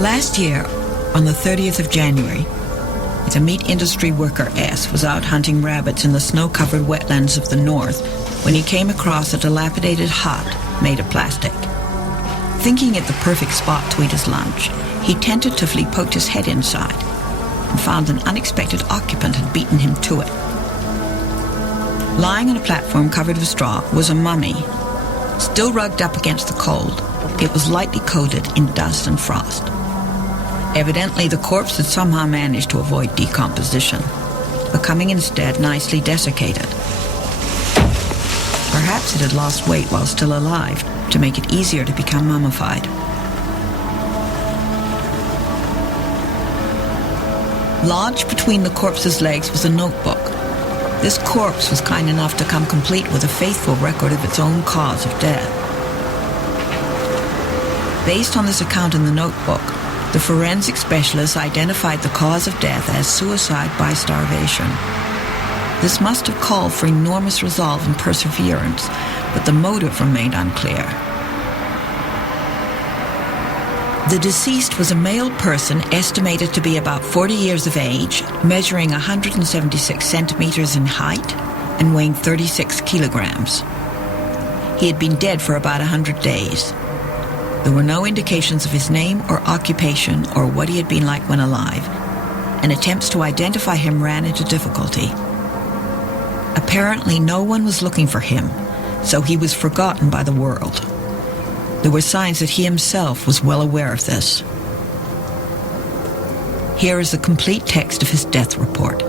Last year, on the 30th of January, a meat industry worker S was out hunting rabbits in the snow-covered wetlands of the north when he came across a dilapidated hut made of plastic. Thinking it the perfect spot to eat his lunch, he tentatively poked his head inside and found an unexpected occupant had beaten him to it. Lying on a platform covered with straw was a mummy. Still rugged up against the cold, it was lightly coated in dust and frost. Evidently, the corpse had somehow managed to avoid decomposition, becoming instead nicely desiccated. Perhaps it had lost weight while still alive to make it easier to become mummified. Lodged between the corpse's legs was a notebook. This corpse was kind enough to come complete with a faithful record of its own cause of death. Based on this account in the notebook, the forensic specialists identified the cause of death as suicide by starvation. This must have called for enormous resolve and perseverance, but the motive remained unclear. The deceased was a male person estimated to be about 40 years of age, measuring 176 centimeters in height and weighing 36 kilograms. He had been dead for about 100 days. There were no indications of his name or occupation or what he had been like when alive, and attempts to identify him ran into difficulty. Apparently, no one was looking for him, so he was forgotten by the world. There were signs that he himself was well aware of this. Here is the complete text of his death report.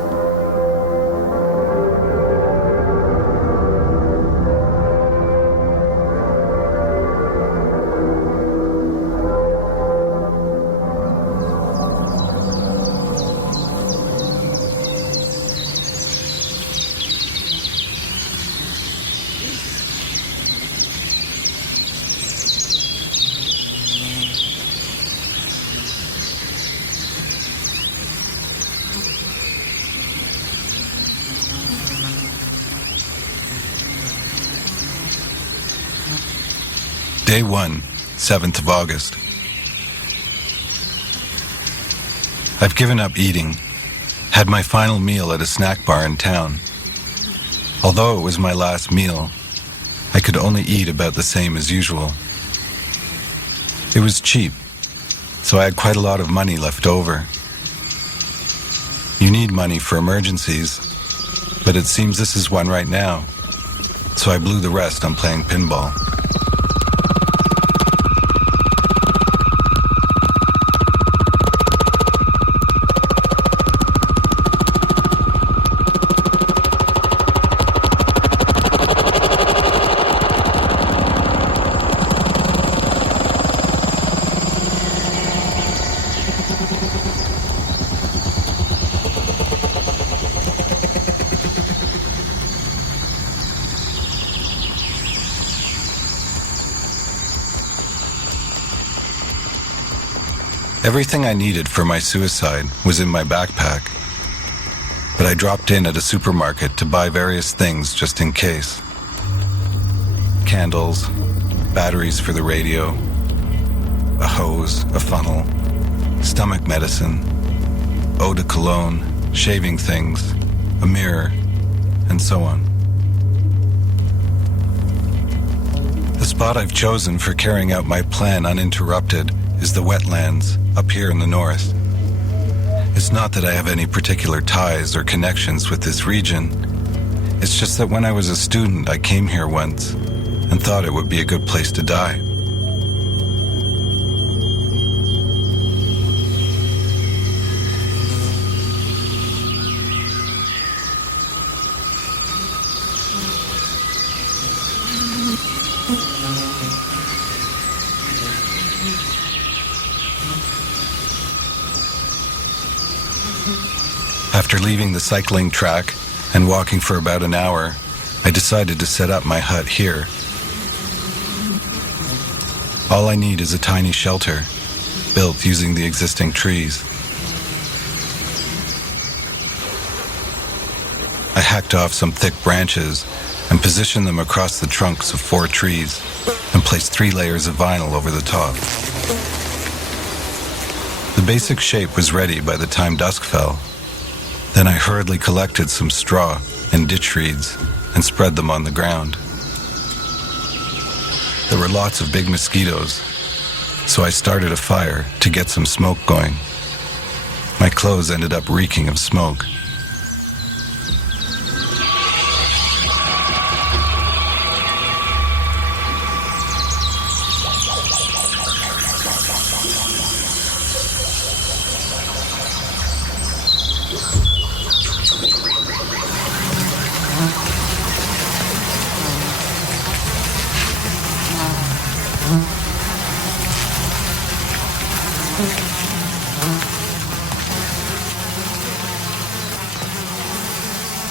Day 1, 7th of August. I've given up eating. Had my final meal at a snack bar in town. Although it was my last meal, I could only eat about the same as usual. It was cheap, so I had quite a lot of money left over. You need money for emergencies, but it seems this is one right now, so I blew the rest on playing pinball. Everything I needed for my suicide was in my backpack, but I dropped in at a supermarket to buy various things just in case. Candles, batteries for the radio, a hose, a funnel, stomach medicine, eau de cologne, shaving things, a mirror, and so on. The spot I've chosen for carrying out my plan uninterrupted is the wetlands up here in the north. It's not that I have any particular ties or connections with this region. It's just that when I was a student, I came here once and thought it would be a good place to die. After leaving the cycling track and walking for about an hour, I decided to set up my hut here. All I need is a tiny shelter, built using the existing trees. I hacked off some thick branches and positioned them across the trunks of 4 trees and placed 3 layers of vinyl over the top. The basic shape was ready by the time dusk fell. Then I hurriedly collected some straw and ditch reeds and spread them on the ground. There were lots of big mosquitoes, so I started a fire to get some smoke going. My clothes ended up reeking of smoke.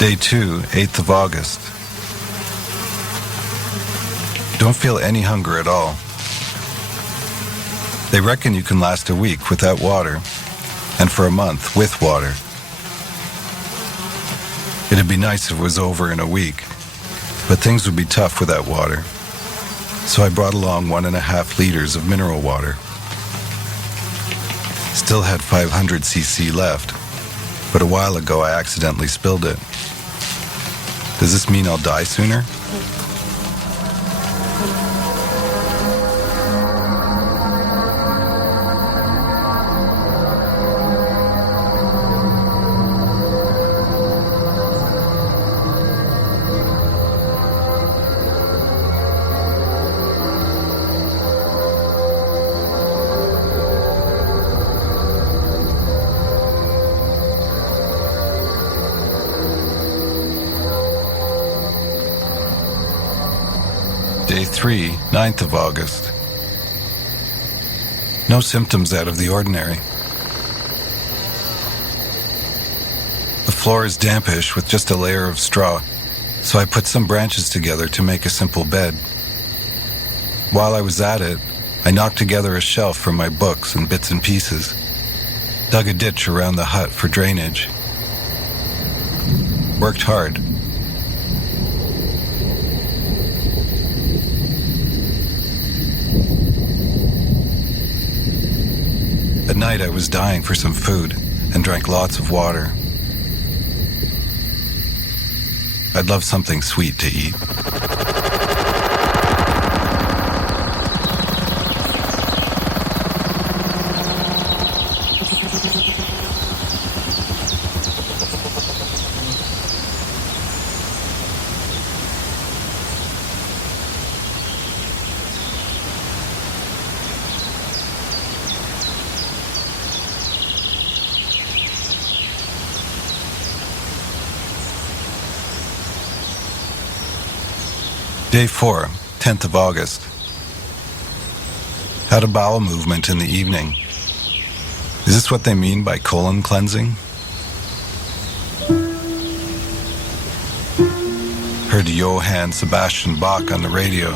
Day 2, 8th of August. Don't feel any hunger at all. They reckon you can last a week without water, and for a month with water. It'd be nice if it was over in a week, but things would be tough without water. So I brought along 1.5 liters of mineral water. Still had 500 cc left, but a while ago I accidentally spilled it. Does this mean I'll die sooner? Day 3, 9th of August. No symptoms out of the ordinary. The floor is dampish with just a layer of straw, so I put some branches together to make a simple bed. While I was at it, I knocked together a shelf from my books and bits and pieces, dug a ditch around the hut for drainage. Worked hard. At night, I was dying for some food and drank lots of water. I'd love something sweet to eat. Day 4, 10th of August. Had a bowel movement in the evening. Is this what they mean by colon cleansing? Heard Johann Sebastian Bach on the radio.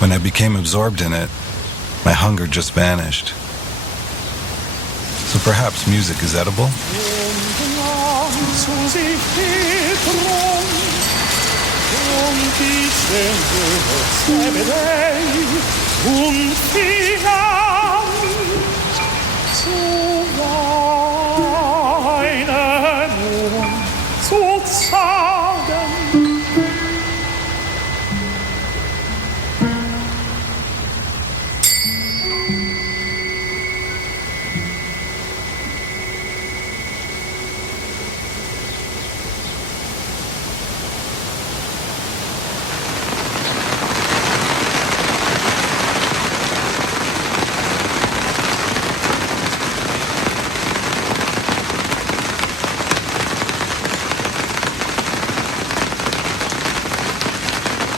When I became absorbed in it, my hunger just vanished. But perhaps music is edible?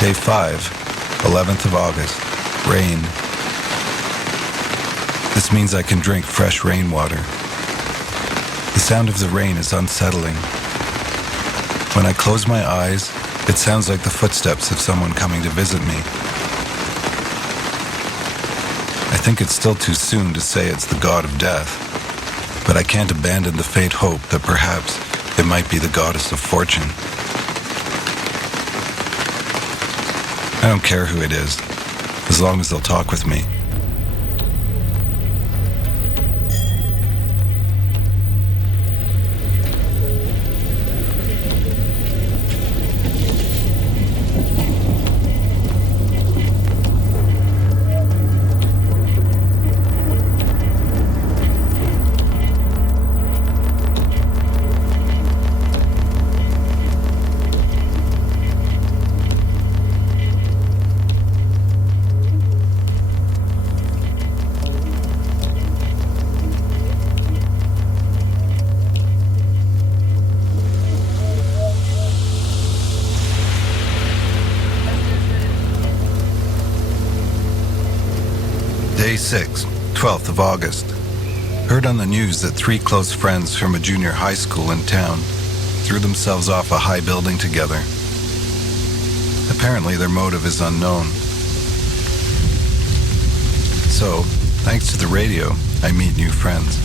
Day 5, 11th of August. Rain. This means I can drink fresh rainwater. The sound of the rain is unsettling. When I close my eyes, it sounds like the footsteps of someone coming to visit me. I think it's still too soon to say it's the god of death, but I can't abandon the faint hope that perhaps it might be the goddess of fortune. I don't care who it is, as long as they'll talk with me. Day 6, 12th of August. Heard on the news that 3 close friends from a junior high school in town threw themselves off a high building together. Apparently their motive is unknown. So, thanks to the radio, I meet new friends.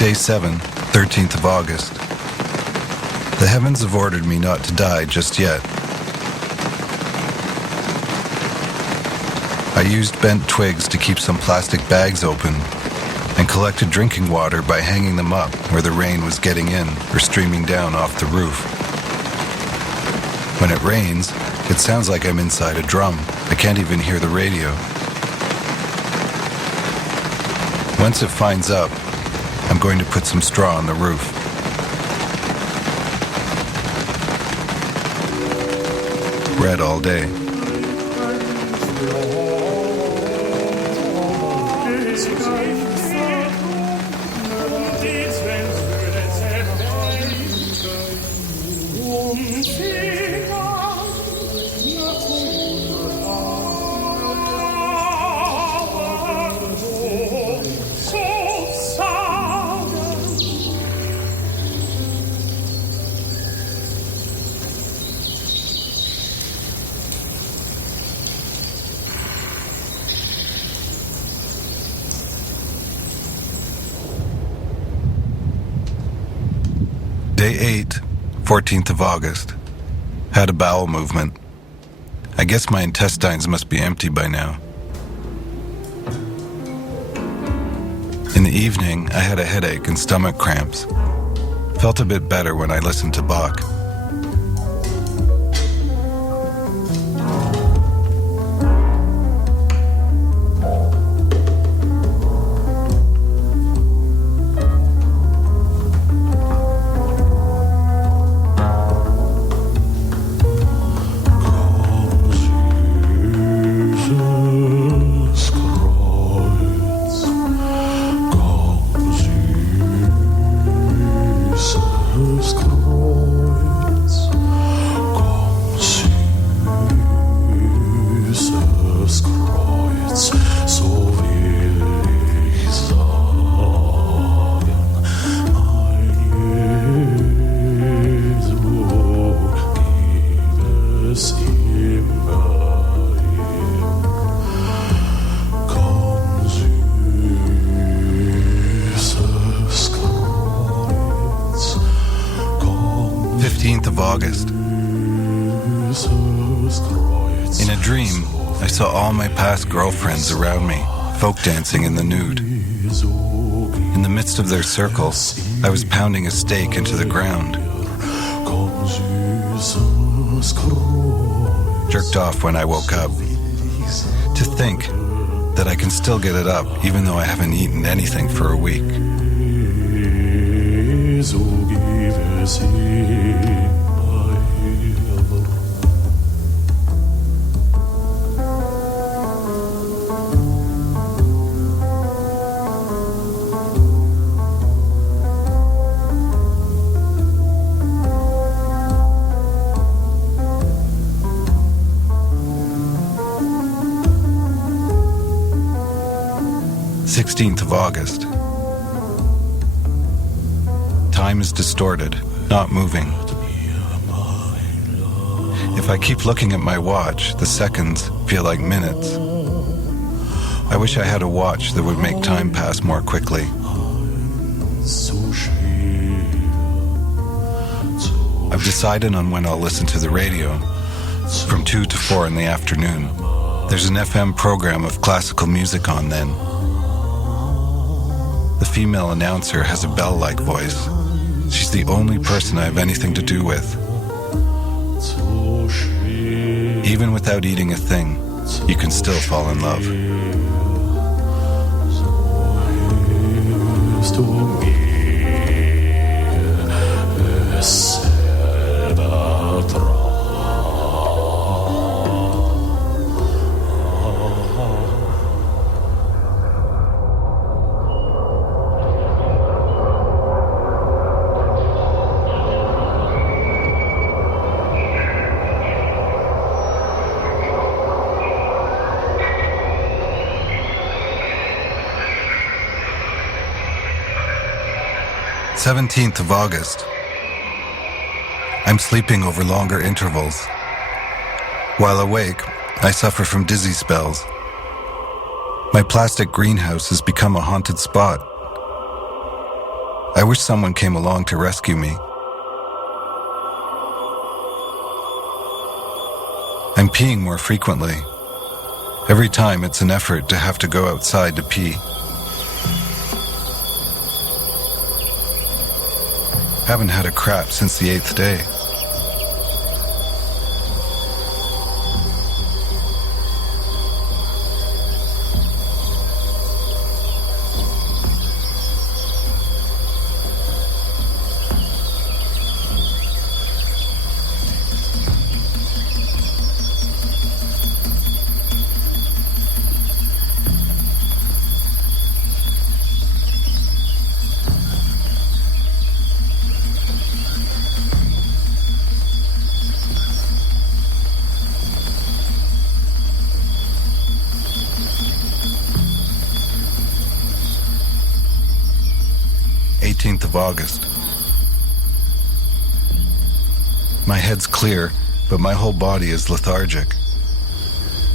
Day 7, 13th of August. The heavens have ordered me not to die just yet. I used bent twigs to keep some plastic bags open and collected drinking water by hanging them up where the rain was getting in or streaming down off the roof. When it rains, it sounds like I'm inside a drum. I can't even hear the radio. Once it finds up, I'm going to put some straw on the roof. Read all day. Day 8, 14th of August. Had a bowel movement. I guess my intestines must be empty by now. In the evening, I had a headache and stomach cramps. Felt a bit better when I listened to Bach. 15th of August. In a dream, I saw all my past girlfriends around me, folk dancing in the nude. In the midst of their circle, I was pounding a stake into the ground. Jerked off when I woke up. To think that I can still get it up even though I haven't eaten anything for a week. 16th of August. Time is distorted, not moving. If I keep looking at my watch, the seconds feel like minutes. I wish I had a watch that would make time pass more quickly. I've decided on when I'll listen to the radio, from 2 to 4 in the afternoon. There's an FM program of classical music on then. The female announcer has a bell-like voice. She's the only person I have anything to do with. Even without eating a thing, you can still fall in love. Seventeenth of August. I'm sleeping over longer intervals. While awake, I suffer from dizzy spells. My plastic greenhouse has become a haunted spot. I wish someone came along to rescue me. I'm peeing more frequently. Every time it's an effort to have to go outside to pee. Haven't had a crap since the 8th day. Of August. My head's clear, but my whole body is lethargic.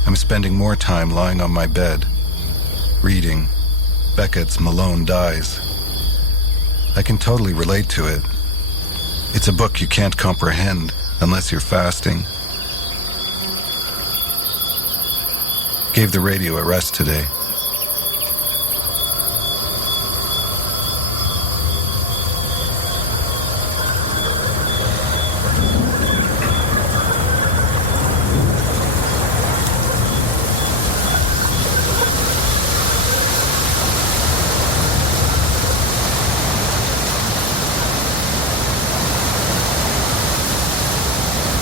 I'm spending more time lying on my bed, reading Beckett's Malone Dies. I can totally relate to it. It's a book you can't comprehend unless you're fasting. Gave the radio a rest today.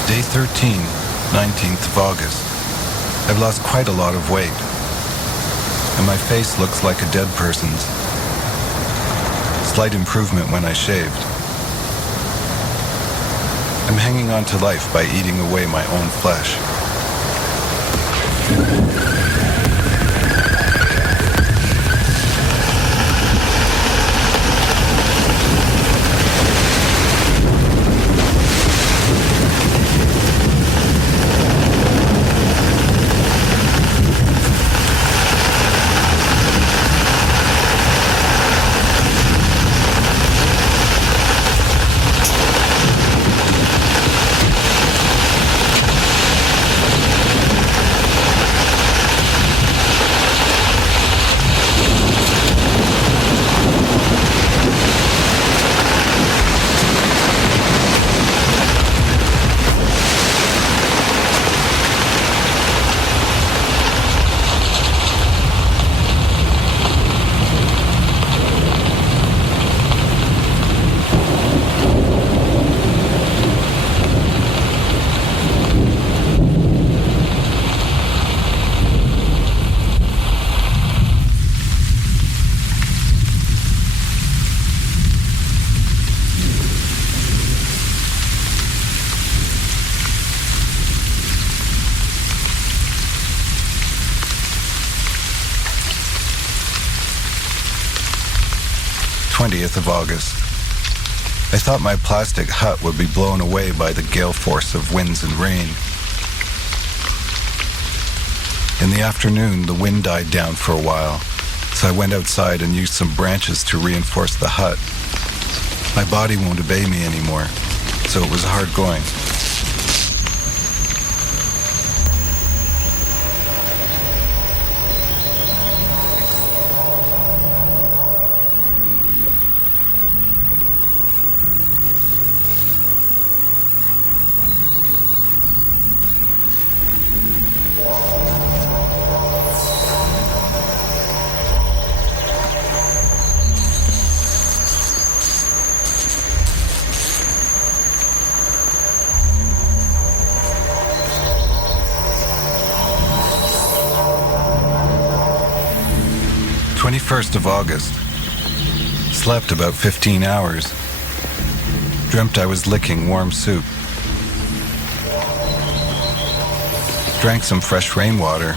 Day 13, 19th of August. I've lost quite a lot of weight, and my face looks like a dead person's. Slight improvement when I shaved. I'm hanging on to life by eating away my own flesh. 30th of August. I thought my plastic hut would be blown away by the gale force of winds and rain. In the afternoon, the wind died down for a while, so I went outside and used some branches to reinforce the hut. My body won't obey me anymore, so it was hard going. Of August. Slept about 15 hours. Dreamt I was licking warm soup. Drank some fresh rainwater.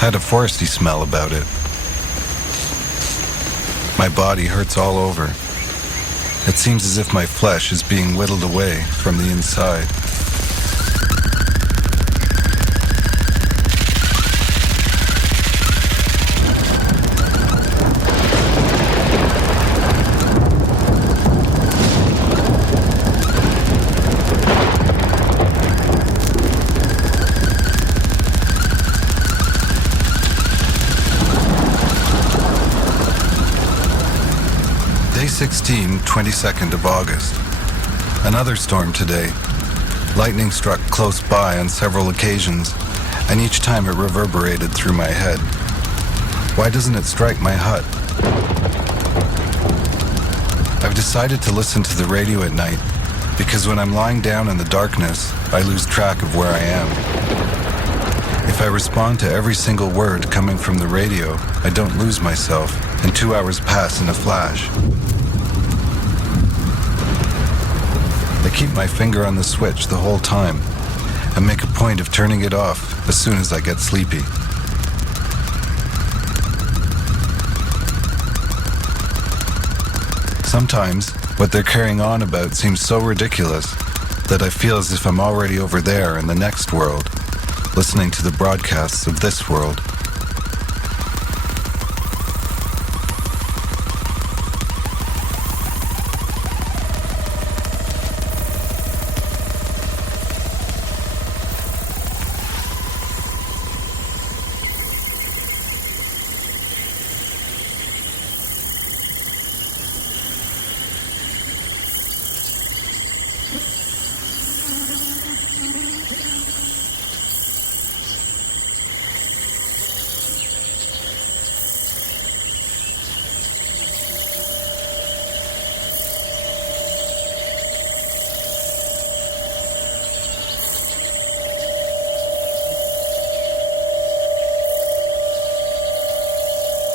Had a foresty smell about it. My body hurts all over. It seems as if my flesh is being whittled away from the inside. Day 16, 22nd of August. Another storm today. Lightning struck close by on several occasions, and each time it reverberated through my head. Why doesn't it strike my hut? I've decided to listen to the radio at night because when I'm lying down in the darkness, I lose track of where I am. If I respond to every single word coming from the radio, I don't lose myself, and 2 hours pass in a flash. I keep my finger on the switch the whole time and make a point of turning it off as soon as I get sleepy. Sometimes, what they're carrying on about seems so ridiculous that I feel as if I'm already over there in the next world, listening to the broadcasts of this world.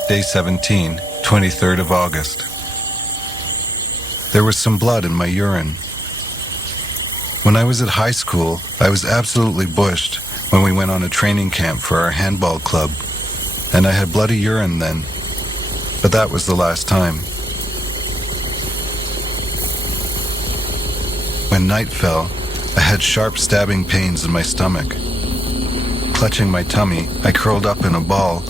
Day 17, 23rd of August. There was some blood in my urine. When I was at high school, I was absolutely bushed when we went on a training camp for our handball club, and I had bloody urine then, but that was the last time. When night fell, I had sharp stabbing pains in my stomach. Clutching my tummy, I curled up in a ball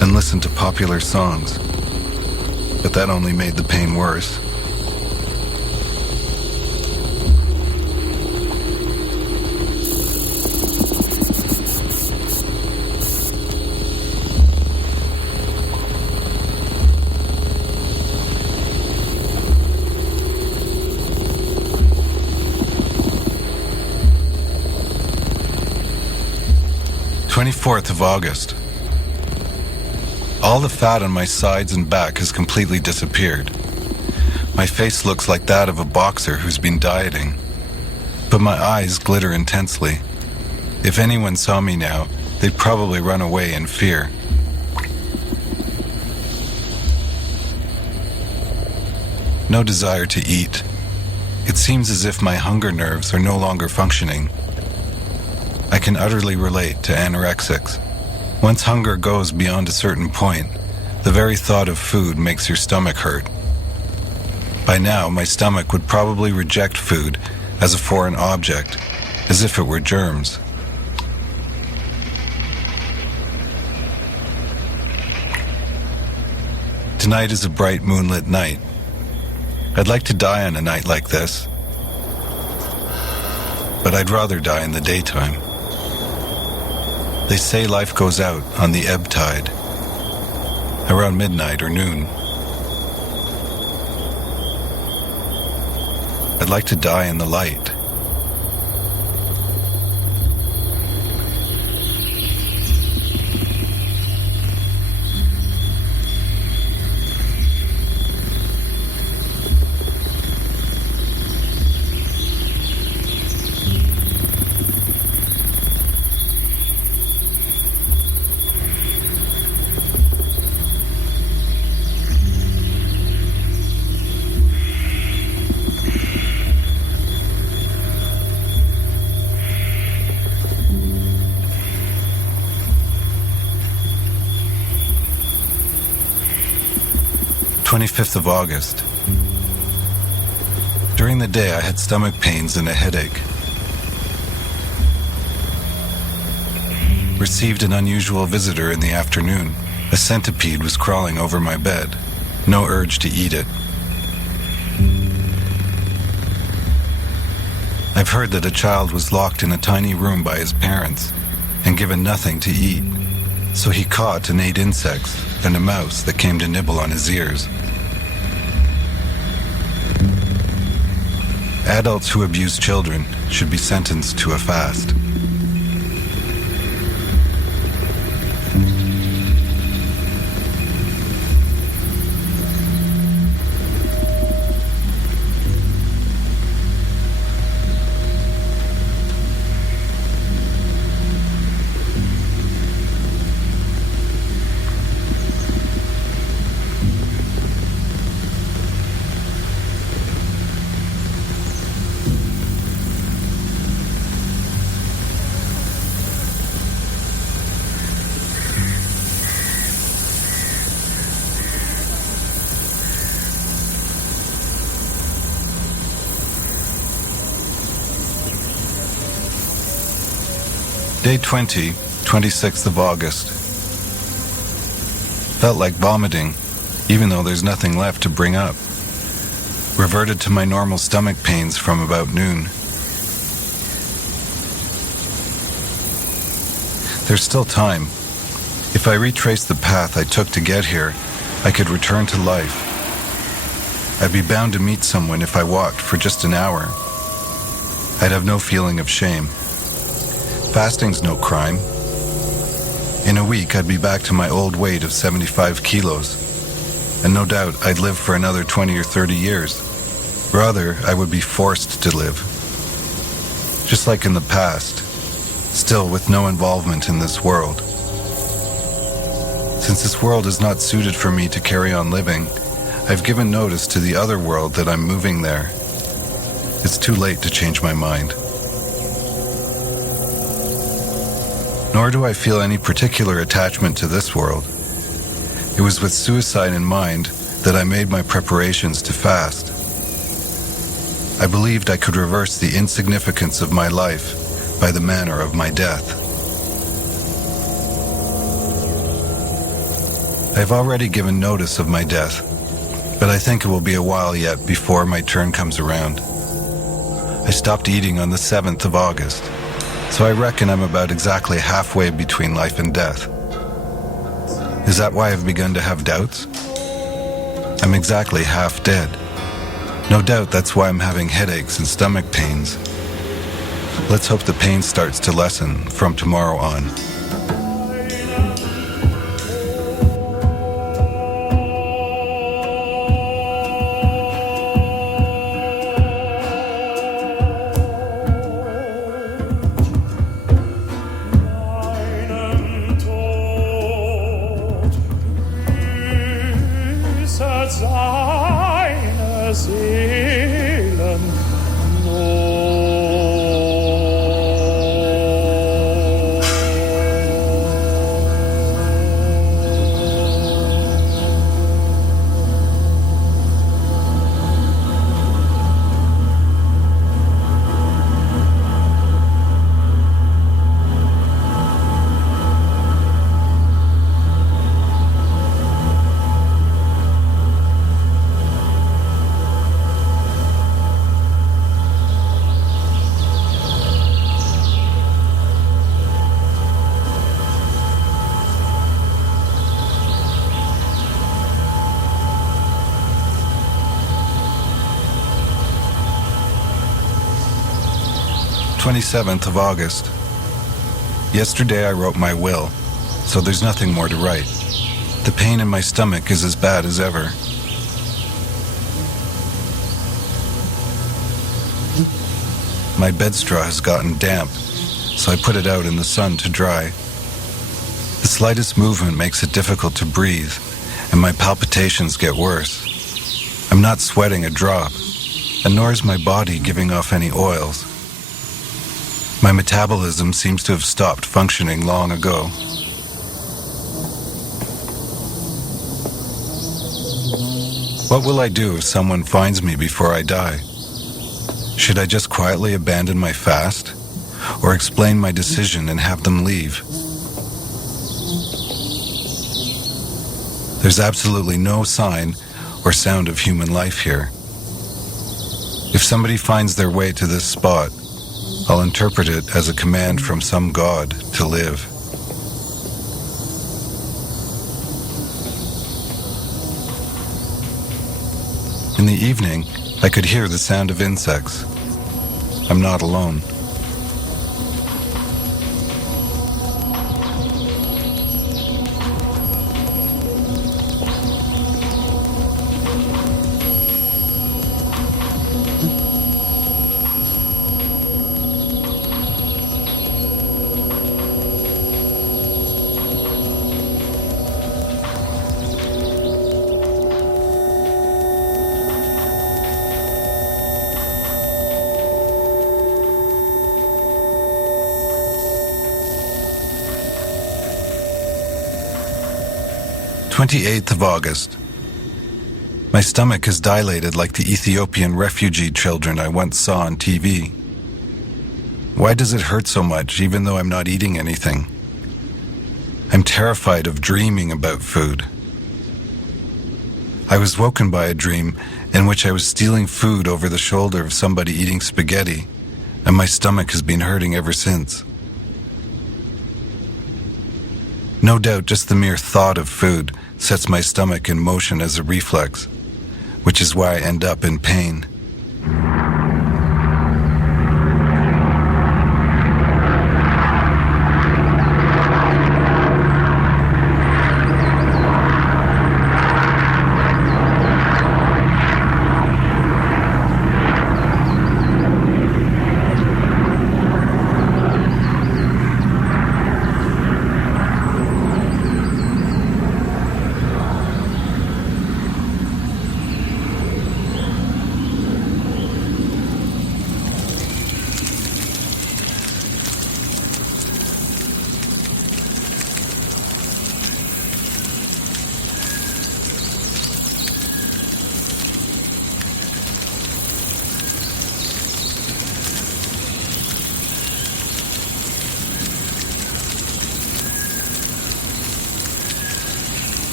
and listened to popular songs, but that only made the pain worse. "24th of August. All the fat on my sides and back has completely disappeared. My face looks like that of a boxer who's been dieting, but my eyes glitter intensely. If anyone saw me now, they'd probably run away in fear. No desire to eat. It seems as if my hunger nerves are no longer functioning. I can utterly relate to anorexics. Once hunger goes beyond a certain point, the very thought of food makes your stomach hurt. By now, my stomach would probably reject food as a foreign object, as if it were germs. Tonight is a bright moonlit night. I'd like to die on a night like this, but I'd rather die in the daytime. They say life goes out on the ebb tide, around midnight or noon. I'd like to die in the light. of August. During the day, I had stomach pains and a headache. Received an unusual visitor in the afternoon. A centipede was crawling over my bed. No urge to eat it. I've heard that a child was locked in a tiny room by his parents and given nothing to eat. So he caught and ate insects and a mouse that came to nibble on his ears. Adults who abuse children should be sentenced to a fast. Day 20, 26th of August. Felt like vomiting, even though there's nothing left to bring up. Reverted to my normal stomach pains from about noon. There's still time. If I retrace the path I took to get here, I could return to life. I'd be bound to meet someone if I walked for just an hour. I'd have no feeling of shame. Fasting's no crime. In a week, I'd be back to my old weight of 75 kilos, and no doubt I'd live for another 20 or 30 years. Rather, I would be forced to live. Just like in the past, still with no involvement in this world. Since this world is not suited for me to carry on living, I've given notice to the other world that I'm moving there. It's too late to change my mind. Nor do I feel any particular attachment to this world. It was with suicide in mind that I made my preparations to fast. I believed I could reverse the insignificance of my life by the manner of my death. I have already given notice of my death, but I think it will be a while yet before my turn comes around. I stopped eating on the 7th of August. So I reckon I'm about exactly halfway between life and death. Is that why I've begun to have doubts? I'm exactly half dead. No doubt that's why I'm having headaches and stomach pains. Let's hope the pain starts to lessen from tomorrow on. 27th of August. Yesterday I wrote my will, so there's nothing more to write. The pain in my stomach is as bad as ever. My bed straw has gotten damp, so I put it out in the sun to dry. The slightest movement makes it difficult to breathe, and my palpitations get worse. I'm not sweating a drop, and nor is my body giving off any oils. My metabolism seems to have stopped functioning long ago. What will I do if someone finds me before I die? Should I just quietly abandon my fast, or explain my decision and have them leave? There's absolutely no sign or sound of human life here. If somebody finds their way to this spot, I'll interpret it as a command from some god to live. In the evening, I could hear the sound of insects. I'm not alone. "28th of August. My stomach is dilated like the Ethiopian refugee children I once saw on TV. Why does it hurt so much even though I'm not eating anything? I'm terrified of dreaming about food. I was woken by a dream in which I was stealing food over the shoulder of somebody eating spaghetti, and my stomach has been hurting ever since. No doubt just the mere thought of food sets my stomach in motion as a reflex, which is why I end up in pain.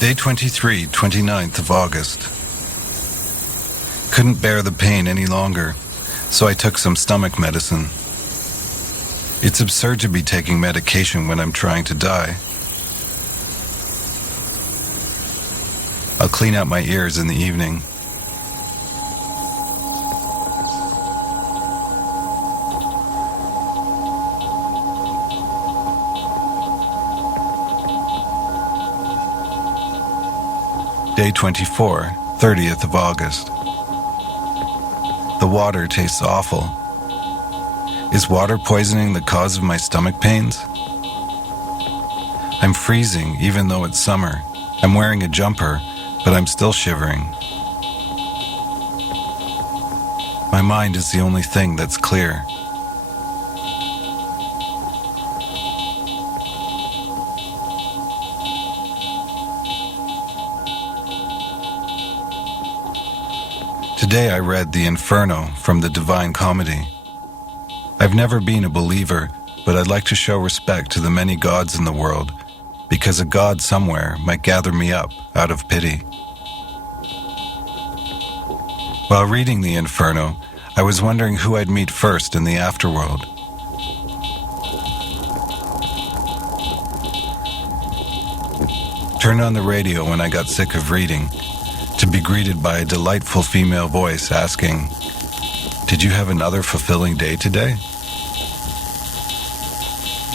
Day 23, 29th of August. Couldn't bear the pain any longer, so I took some stomach medicine. It's absurd to be taking medication when I'm trying to die. I'll clean out my ears in the evening. Day 24, 30th of August. The water tastes awful. Is water poisoning the cause of my stomach pains? I'm freezing even though it's summer. I'm wearing a jumper, but I'm still shivering. My mind is the only thing that's clear. Today I read The Inferno from the Divine Comedy. I've never been a believer, but I'd like to show respect to the many gods in the world, because a god somewhere might gather me up out of pity. While reading The Inferno, I was wondering who I'd meet first in the afterworld. Turned on the radio when I got sick of reading, to be greeted by a delightful female voice asking, "Did you have another fulfilling day today?"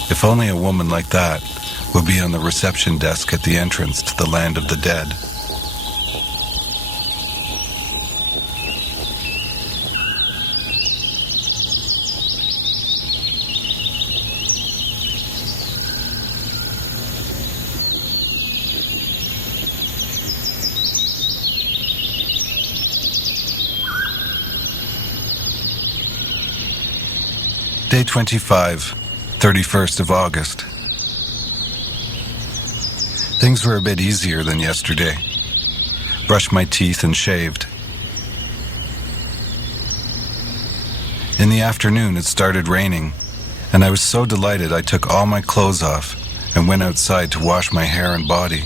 If only a woman like that would be on the reception desk at the entrance to the land of the dead. Day 25, 31st of August. Things were a bit easier than yesterday. Brushed my teeth and shaved. In the afternoon it started raining, and I was so delighted I took all my clothes off and went outside to wash my hair and body.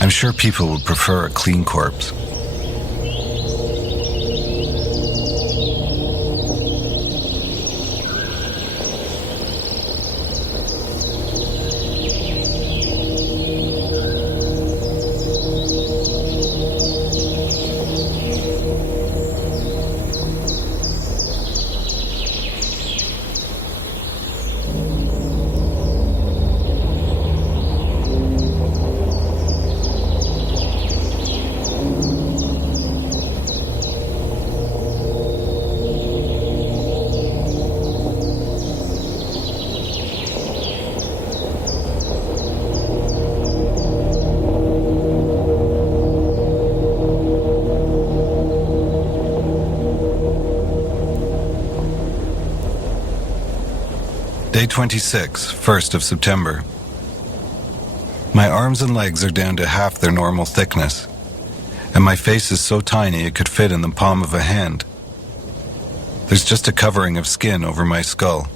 I'm sure people would prefer a clean corpse. Day 26, 1st of September. My arms and legs are down to half their normal thickness, and my face is so tiny it could fit in the palm of a hand. There's just a covering of skin over my skull.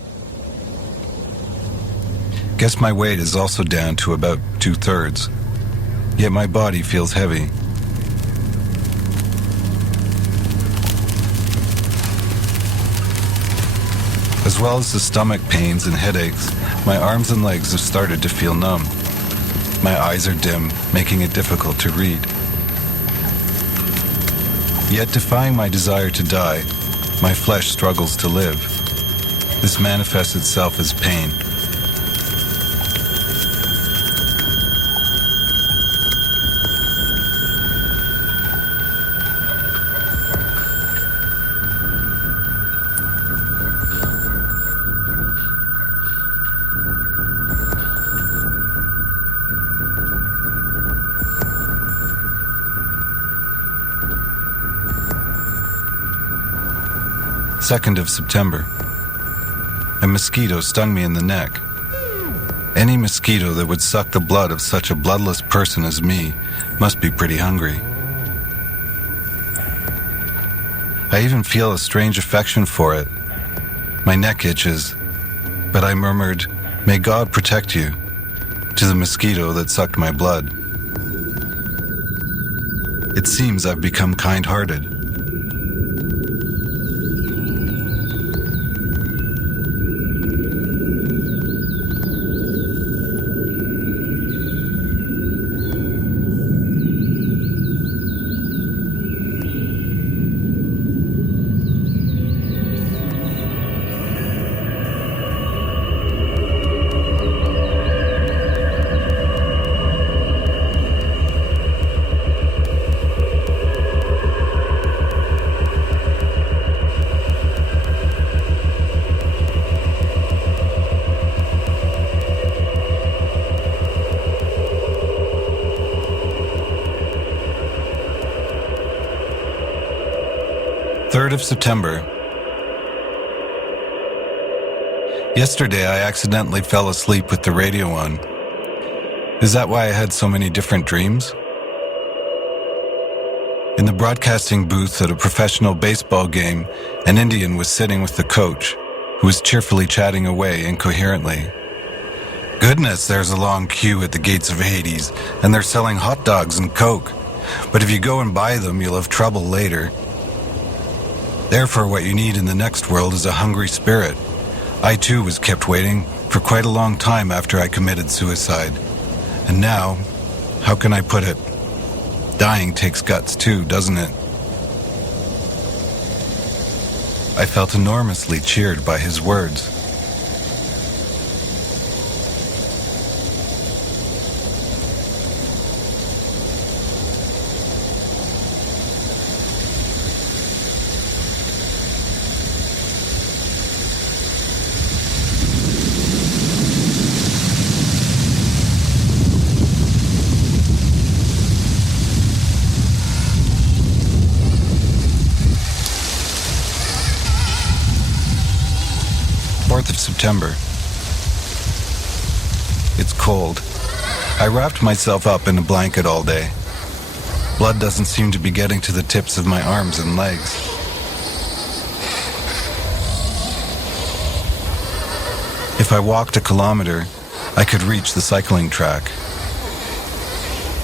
Guess my weight is also down to about 2/3, yet my body feels heavy. As well as the stomach pains and headaches, my arms and legs have started to feel numb. My eyes are dim, making it difficult to read. Yet defying my desire to die, my flesh struggles to live. This manifests itself as pain. Second of September. A mosquito stung me in the neck. Any mosquito that would suck the blood of such a bloodless person as me must be pretty hungry. I even feel a strange affection for it. My neck itches, but I murmured, "May God protect you," to the mosquito that sucked my blood. It seems I've become kind-hearted. Third of September. Yesterday I accidentally fell asleep with the radio on. Is that why I had so many different dreams? In the broadcasting booth at a professional baseball game, an Indian was sitting with the coach, who was cheerfully chatting away incoherently. "Goodness, there's a long queue at the gates of Hades, and they're selling hot dogs and Coke. But if you go and buy them, you'll have trouble later." Therefore, what you need in the next world is a hungry spirit. I too was kept waiting for quite a long time after I committed suicide. And now, how can I put it? Dying takes guts too, doesn't it? I felt enormously cheered by his words. Of September. It's cold. I wrapped myself up in a blanket all day. Blood doesn't seem to be getting to the tips of my arms and legs. If I walked a kilometer, I could reach the cycling track.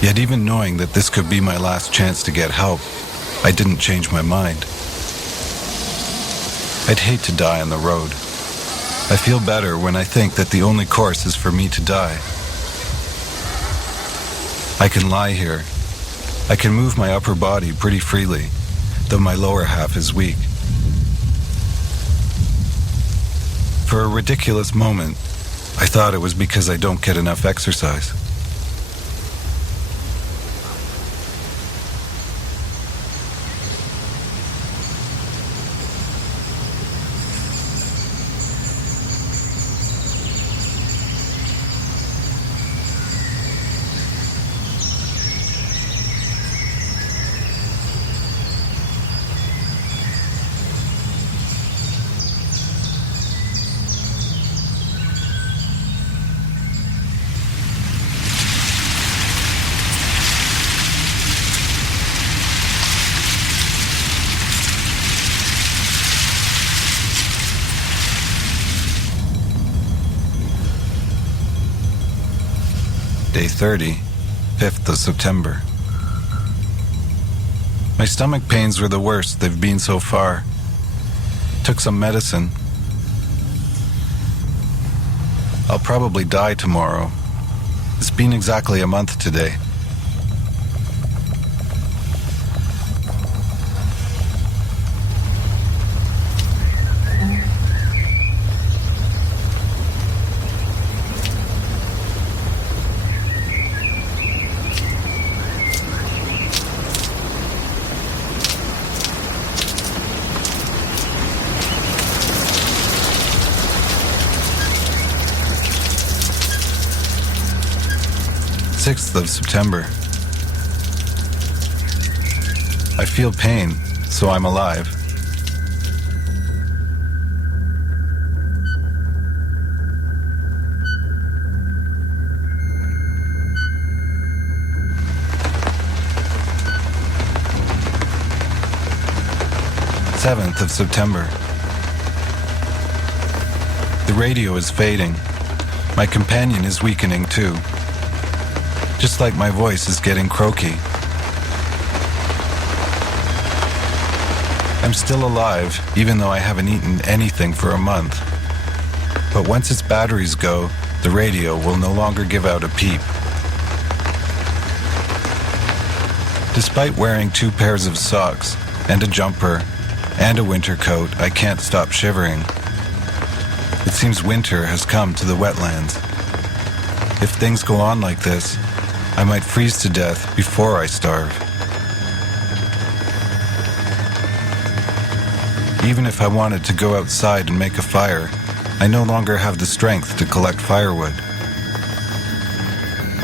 Yet even knowing that this could be my last chance to get help, I didn't change my mind. I'd hate to die on the road. I feel better when I think that the only course is for me to die. I can lie here. I can move my upper body pretty freely, though my lower half is weak. For a ridiculous moment, I thought it was because I don't get enough exercise. Day 30, 5th of September. My stomach pains were the worst they've been so far. Took some medicine. I'll probably die tomorrow. It's been exactly a month today. Sixth of September. I feel pain, so I'm alive. Seventh of September. The radio is fading. My companion is weakening too. Just like my voice is getting croaky. I'm still alive, even though I haven't eaten anything for a month. But once its batteries go, the radio will no longer give out a peep. Despite wearing 2 pairs of socks, and a jumper, and a winter coat, I can't stop shivering. It seems winter has come to the wetlands. If things go on like this, I might freeze to death before I starve. Even if I wanted to go outside and make a fire, I no longer have the strength to collect firewood.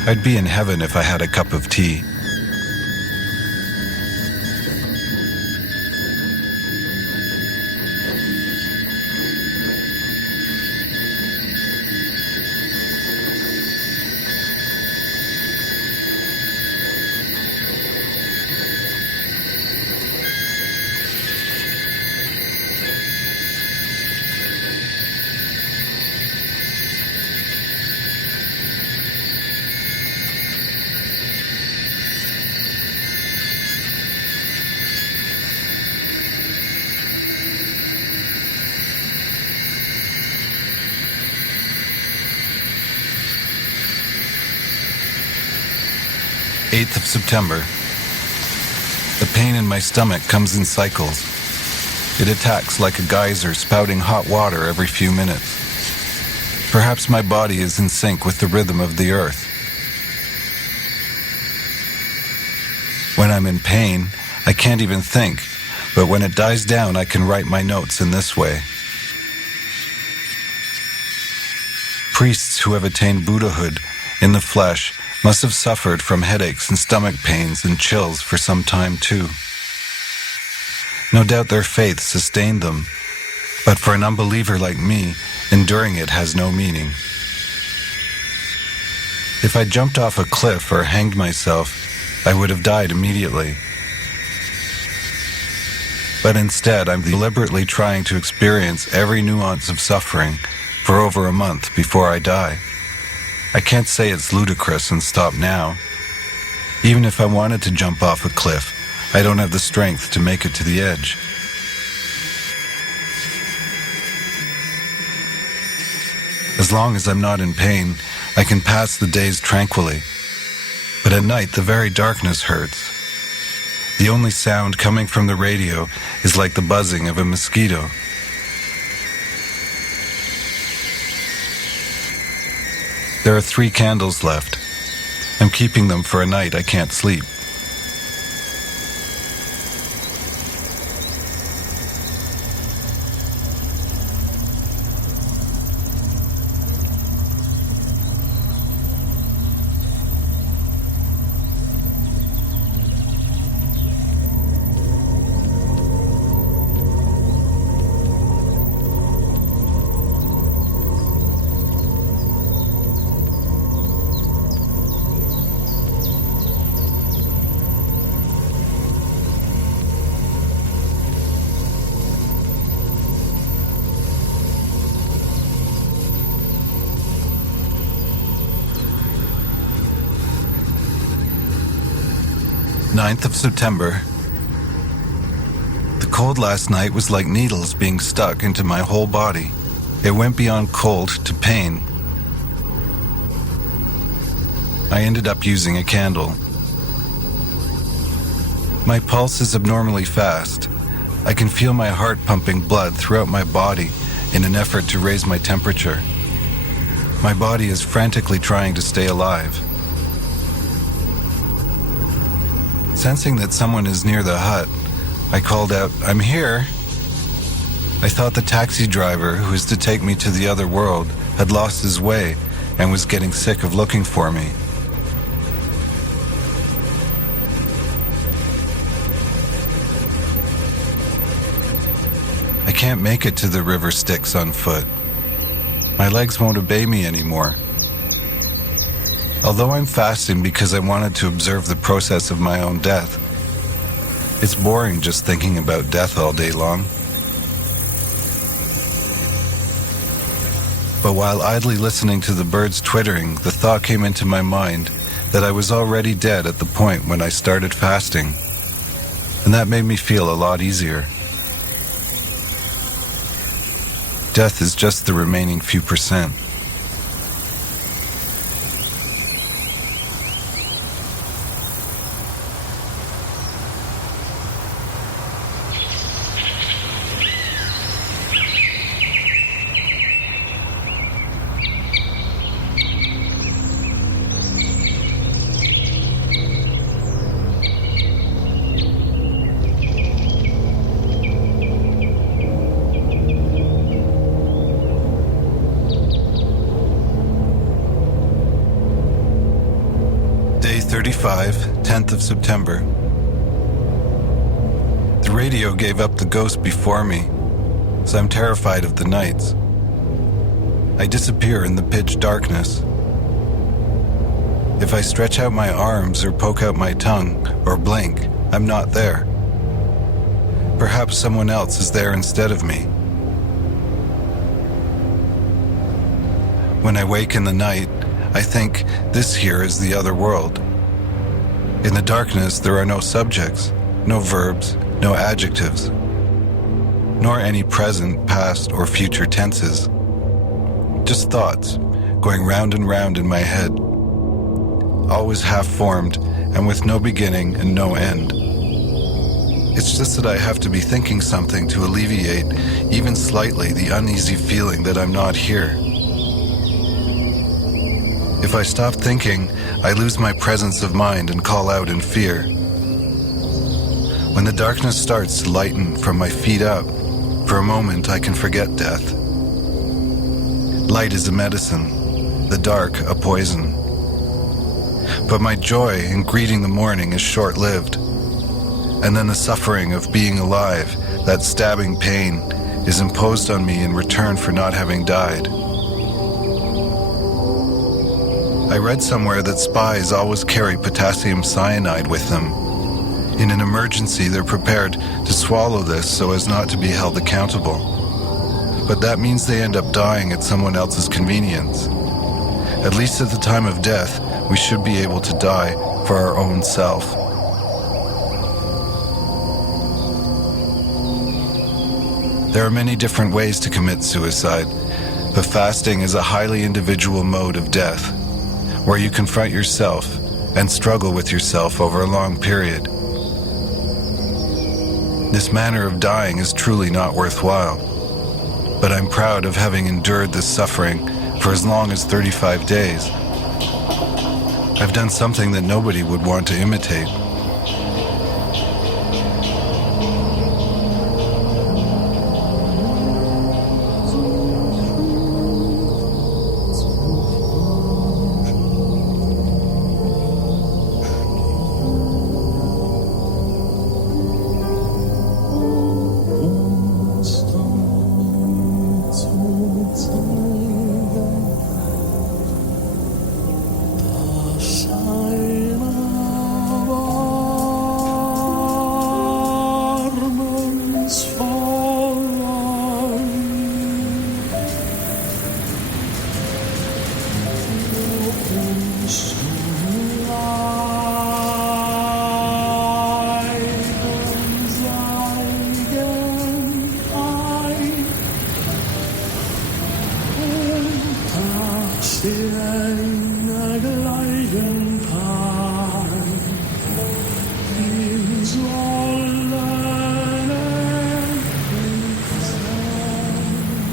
I'd be in heaven if I had a cup of tea. 8th of September. The pain in my stomach comes in cycles. It attacks like a geyser spouting hot water every few minutes. Perhaps my body is in sync with the rhythm of the earth. When I'm in pain, I can't even think, but when it dies down, I can write my notes in this way. Priests who have attained Buddhahood in the flesh must have suffered from headaches and stomach pains and chills for some time too. No doubt their faith sustained them, but for an unbeliever like me, enduring it has no meaning. If I jumped off a cliff or hanged myself, I would have died immediately. But instead, I'm deliberately trying to experience every nuance of suffering for over a month before I die. I can't say it's ludicrous and stop now. Even if I wanted to jump off a cliff, I don't have the strength to make it to the edge. As long as I'm not in pain, I can pass the days tranquilly. But at night, the very darkness hurts. The only sound coming from the radio is like the buzzing of a mosquito. There are 3 candles left. I'm keeping them for a night I can't sleep. Ninth of September. The cold last night was like needles being stuck into my whole body. It went beyond cold to pain. I ended up using a candle. My pulse is abnormally fast. I can feel my heart pumping blood throughout my body in an effort to raise my temperature. My body is frantically trying to stay alive. Sensing that someone is near the hut, I called out, "I'm here." I thought the taxi driver who was to take me to the other world had lost his way and was getting sick of looking for me. I can't make it to the river Styx on foot. My legs won't obey me anymore. Although I'm fasting because I wanted to observe the process of my own death, it's boring just thinking about death all day long. But while idly listening to the birds twittering, the thought came into my mind that I was already dead at the point when I started fasting, and that made me feel a lot easier. Death is just the remaining few percent. Day 35, 10th of September. The radio gave up the ghost before me, so I'm terrified of the nights. I disappear in the pitch darkness. If I stretch out my arms or poke out my tongue or blink, I'm not there. Perhaps someone else is there instead of me. When I wake in the night, I think this here is the other world. In the darkness, there are no subjects, no verbs, no adjectives, nor any present, past, or future tenses. Just thoughts going round and round in my head, always half-formed and with no beginning and no end. It's just that I have to be thinking something to alleviate, even slightly, the uneasy feeling that I'm not here. If I stop thinking, I lose my presence of mind and call out in fear. When the darkness starts to lighten from my feet up, for a moment I can forget death. Light is a medicine, the dark a poison. But my joy in greeting the morning is short-lived. And then the suffering of being alive, that stabbing pain, is imposed on me in return for not having died. I read somewhere that spies always carry potassium cyanide with them. In an emergency, they're prepared to swallow this so as not to be held accountable. But that means they end up dying at someone else's convenience. At least at the time of death, we should be able to die for our own self. There are many different ways to commit suicide, but fasting is a highly individual mode of death, where you confront yourself and struggle with yourself over a long period. This manner of dying is truly not worthwhile, but I'm proud of having endured this suffering for as long as 35 days. I've done something that nobody would want to imitate.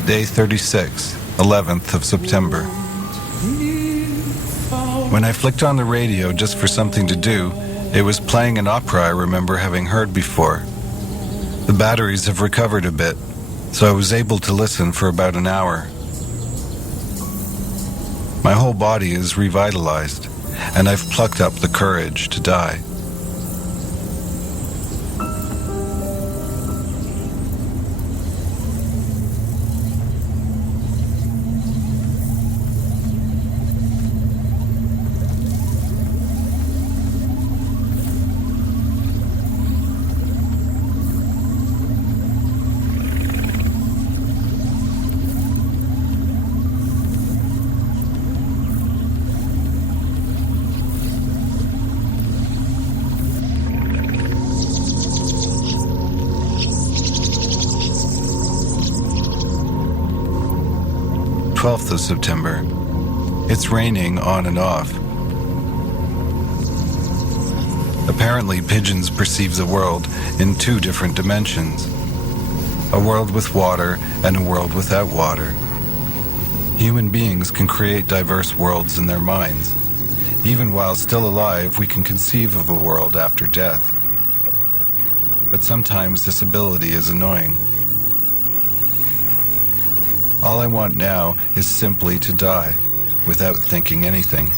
Day 36, 11th of September. When I flicked on the radio just for something to do, it was playing an opera I remember having heard before. The batteries have recovered a bit, so I was able to listen for about an hour. My whole body is revitalized, and I've plucked up the courage to die. Of September. It's raining on and off. Apparently, pigeons perceive the world in two different dimensions. A world with water and a world without water. Human beings can create diverse worlds in their minds. Even while still alive, we can conceive of a world after death. But sometimes this ability is annoying. All I want now is simply to die, without thinking anything.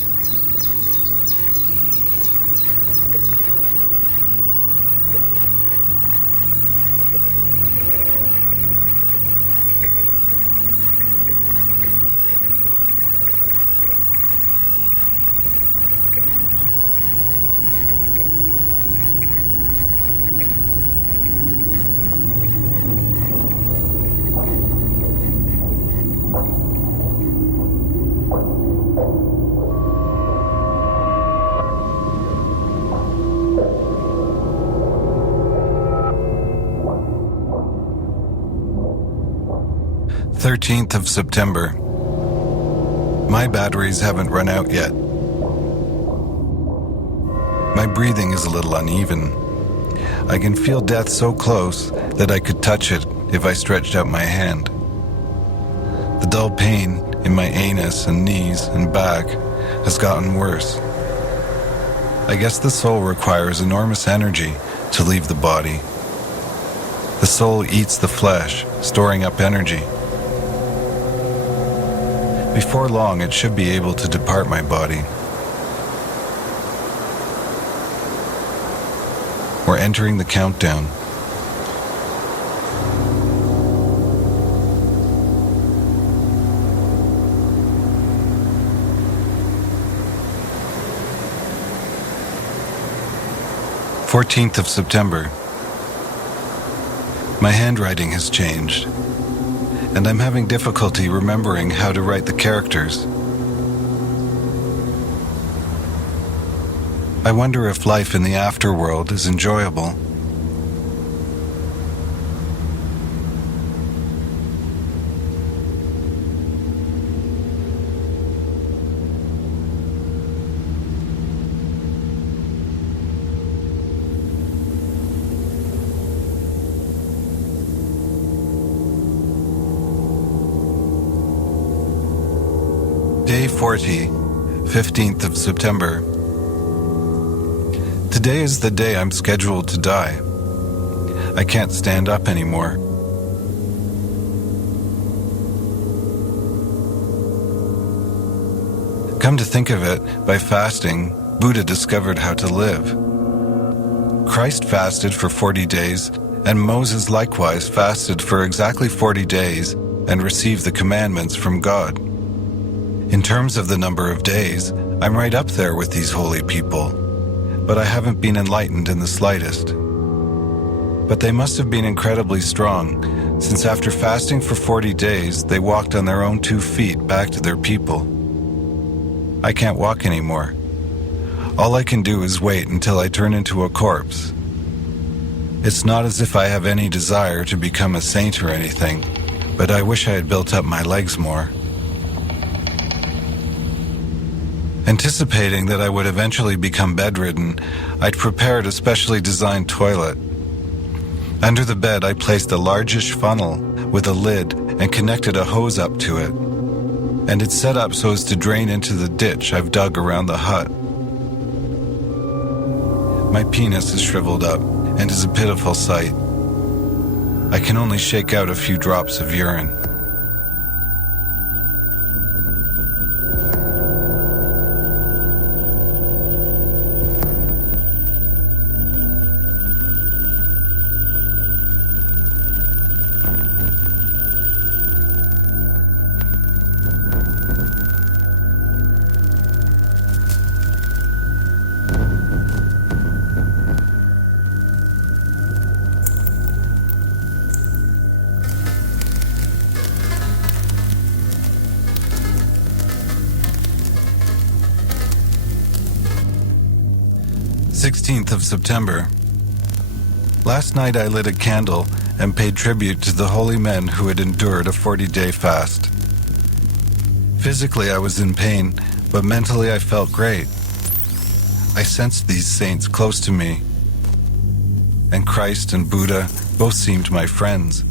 of September. My batteries haven't run out yet. My breathing is a little uneven. I can feel death so close that I could touch it if I stretched out my hand. The dull pain in my anus and knees and back has gotten worse. I guess the soul requires enormous energy to leave the body. The soul eats the flesh, storing up energy. Before long, it should be able to depart my body. We're entering the countdown. "14th of September. My handwriting has changed, and I'm having difficulty remembering how to write the characters. I wonder if life in the afterworld is enjoyable. Day 40, 15th of September. Today is the day I'm scheduled to die. I can't stand up anymore. Come to think of it, by fasting, Buddha discovered how to live. Christ fasted for 40 days, and Moses likewise fasted for exactly 40 days and received the commandments from God. In terms of the number of days, I'm right up there with these holy people, but I haven't been enlightened in the slightest. But they must have been incredibly strong, since after fasting for 40 days, they walked on their own 2 feet back to their people. I can't walk anymore. All I can do is wait until I turn into a corpse. It's not as if I have any desire to become a saint or anything, but I wish I had built up my legs more. Anticipating that I would eventually become bedridden, I'd prepared a specially designed toilet. Under the bed, I placed a largish funnel with a lid and connected a hose up to it. And it's set up so as to drain into the ditch I've dug around the hut. My penis is shriveled up and is a pitiful sight. I can only shake out a few drops of urine. "16th of September. Last night I lit a candle and paid tribute to the holy men who had endured a 40-day fast. Physically I was in pain, but mentally I felt great. I sensed these saints close to me, and Christ and Buddha both seemed my friends.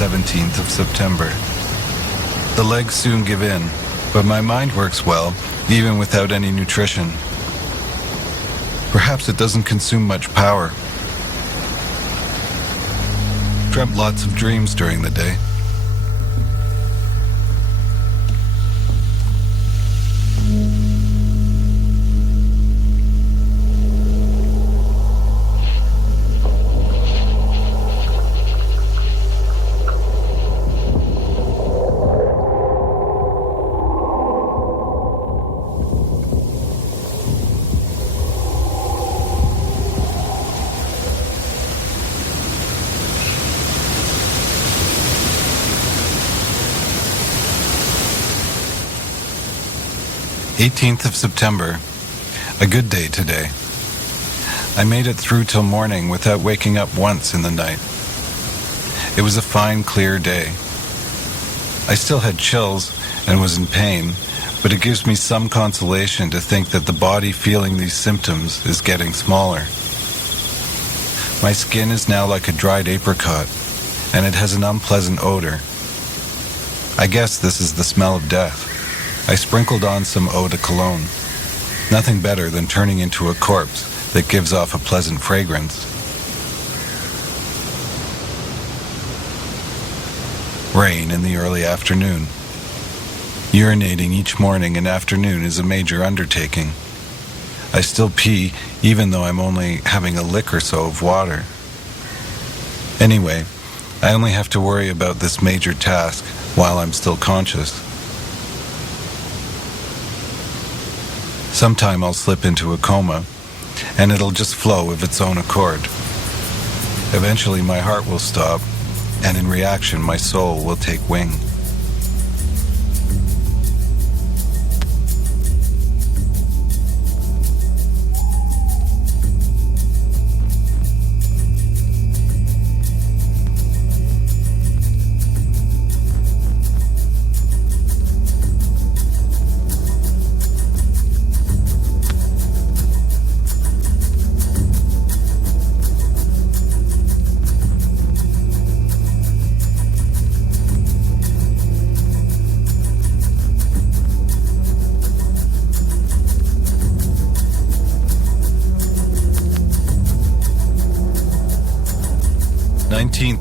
"17th of September. The legs soon give in, but my mind works well, even without any nutrition. Perhaps it doesn't consume much power. Dreamt lots of dreams during the day. 18th of September. A good day today. I made it through till morning without waking up once in the night. It was a fine, clear day. I still had chills and was in pain, but it gives me some consolation to think that the body feeling these symptoms is getting smaller. My skin is now like a dried apricot, and it has an unpleasant odor. I guess this is the smell of death. I sprinkled on some eau de cologne. Nothing better than turning into a corpse that gives off a pleasant fragrance. Rain in the early afternoon. Urinating each morning and afternoon is a major undertaking. I still pee even though I'm only having a lick or so of water. Anyway, I only have to worry about this major task while I'm still conscious. Sometime I'll slip into a coma, and it'll just flow of its own accord. Eventually my heart will stop, and in reaction my soul will take wing.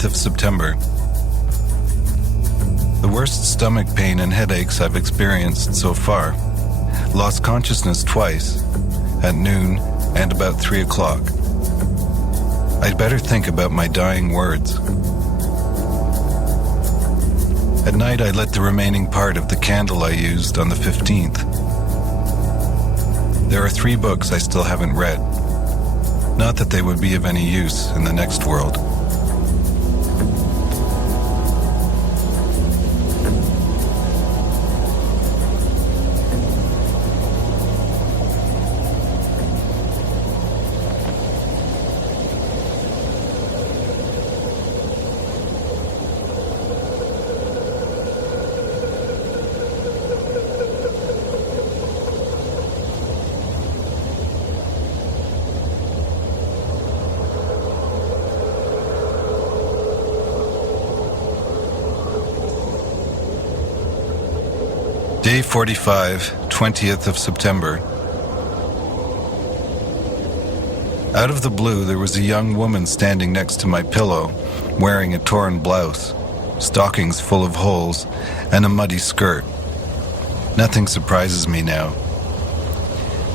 Of September. The worst stomach pain and headaches I've experienced so far. Lost consciousness twice, at noon and about 3 o'clock. I'd better think about my dying words. At night I lit the remaining part of the candle I used on the 15th. There are 3 books I still haven't read. Not that they would be of any use in the next world. Day 45, 20th of September. Out of the blue, there was a young woman standing next to my pillow, wearing a torn blouse, stockings full of holes, and a muddy skirt. Nothing surprises me now.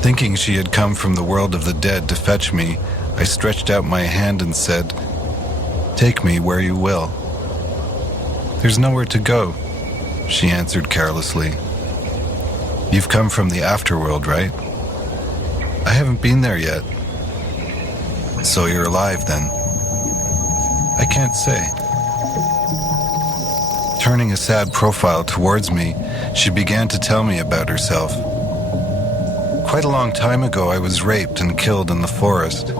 Thinking she had come from the world of the dead to fetch me, I stretched out my hand and said, "Take me where you will." "There's nowhere to go," she answered carelessly. "You've come from the afterworld, right?" "I haven't been there yet." "So you're alive, then?" "I can't say." Turning a sad profile towards me, she began to tell me about herself. "Quite a long time ago, I was raped and killed in the forest.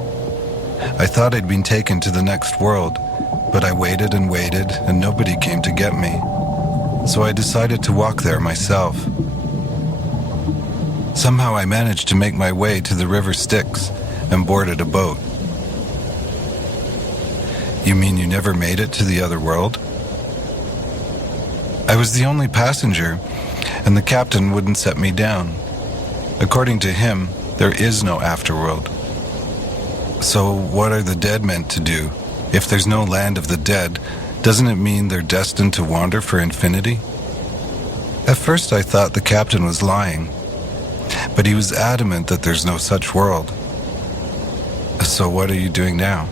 I thought I'd been taken to the next world, but I waited and waited, and nobody came to get me. So I decided to walk there myself. Somehow I managed to make my way to the river Styx and boarded a boat." "You mean you never made it to the other world?" "I was the only passenger, and the captain wouldn't set me down. According to him, there is no afterworld." "So what are the dead meant to do? If there's no land of the dead, doesn't it mean they're destined to wander for infinity?" At first I thought the captain was lying, but he was adamant that there's no such world. "So what are you doing now?"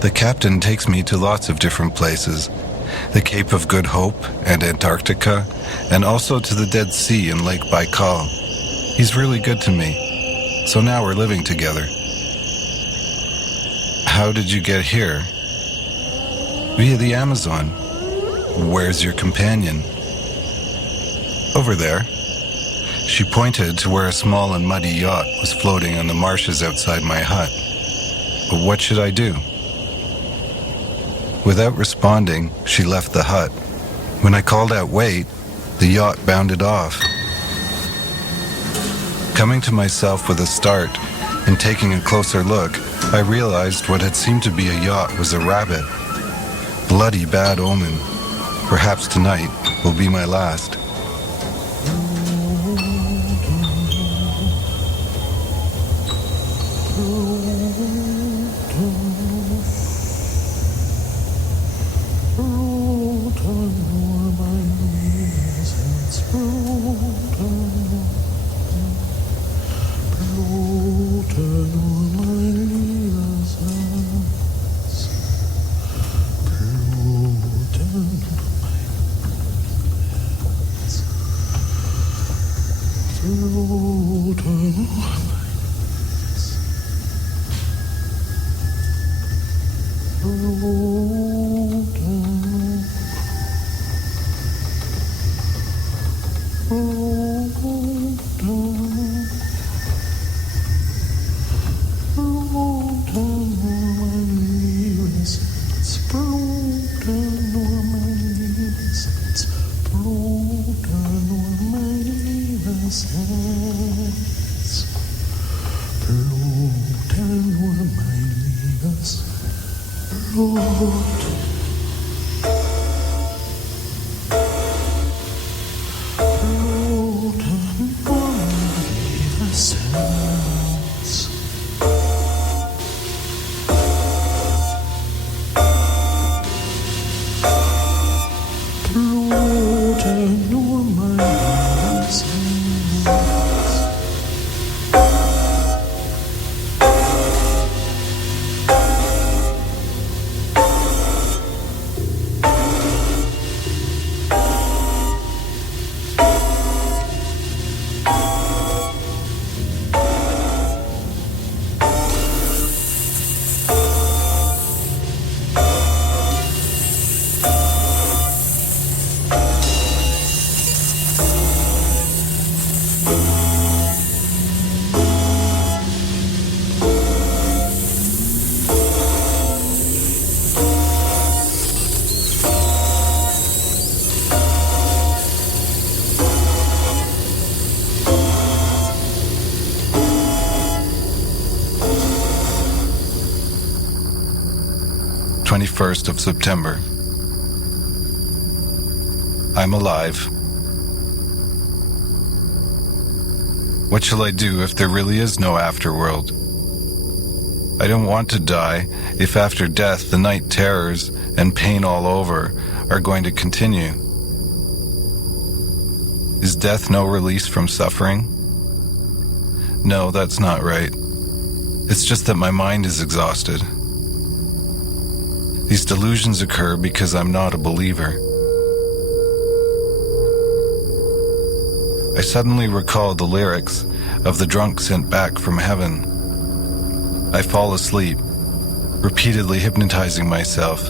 "The captain takes me to lots of different places, the Cape of Good Hope and Antarctica, and also to the Dead Sea and Lake Baikal. He's really good to me, so now we're living together." "How did you get here?" "Via the Amazon." "Where's your companion?" "Over there." She pointed to where a small and muddy yacht was floating on the marshes outside my hut. But what should I do? Without responding, she left the hut. When I called out, "Wait," the yacht bounded off. Coming to myself with a start and taking a closer look, I realized what had seemed to be a yacht was a rabbit. Bloody bad omen. Perhaps tonight will be my last. First of September. I'm alive. What shall I do if there really is no afterworld? I don't want to die if after death the night terrors and pain all over are going to continue. Is death no release from suffering? No, that's not right. It's just that my mind is exhausted. These delusions occur because I'm not a believer. I suddenly recall the lyrics of the drunk sent back from heaven. I fall asleep, repeatedly hypnotizing myself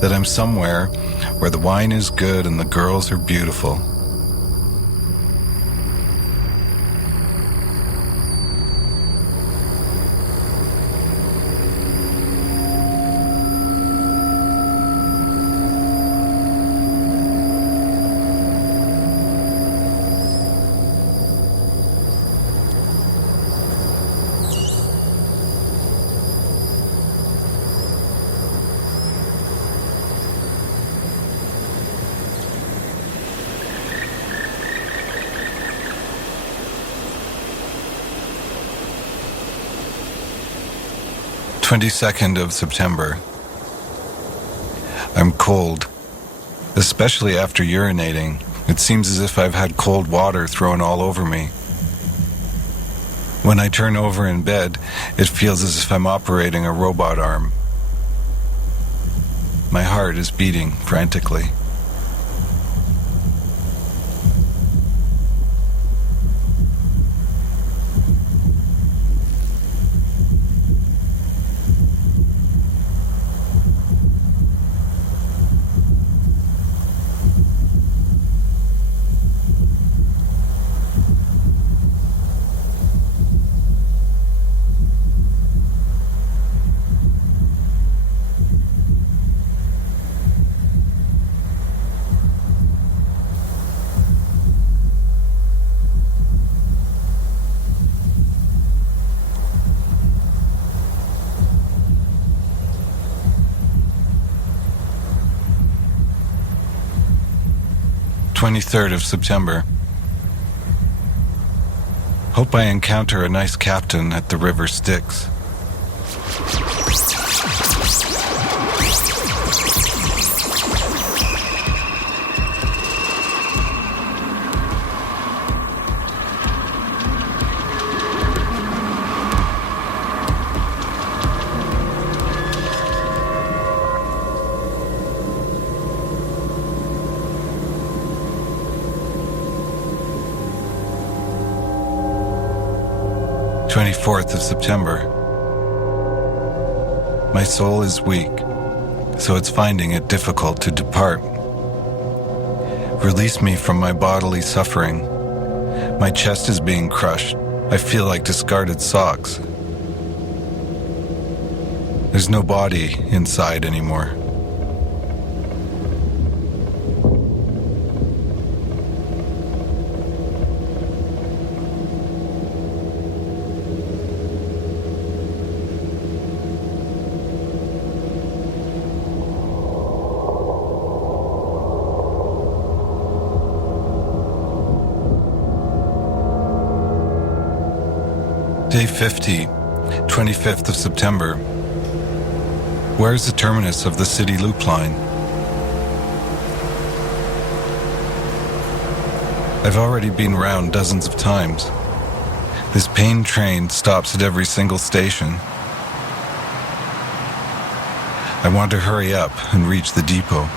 that I'm somewhere where the wine is good and the girls are beautiful. "22nd of September. I'm cold, especially after urinating. It seems as if I've had cold water thrown all over me. When I turn over in bed, it feels as if I'm operating a robot arm. My heart is beating frantically. 23rd of September. Hope I encounter a nice captain at the river Styx. Fourth of September. My soul is weak, so it's finding it difficult to depart. Release me from my bodily suffering. My chest is being crushed. I feel like discarded socks. There's no body inside anymore. Day 50, 25th of September. Where's the terminus of the city loop line? I've already been round dozens of times. This pain train stops at every single station. I want to hurry up and reach the depot.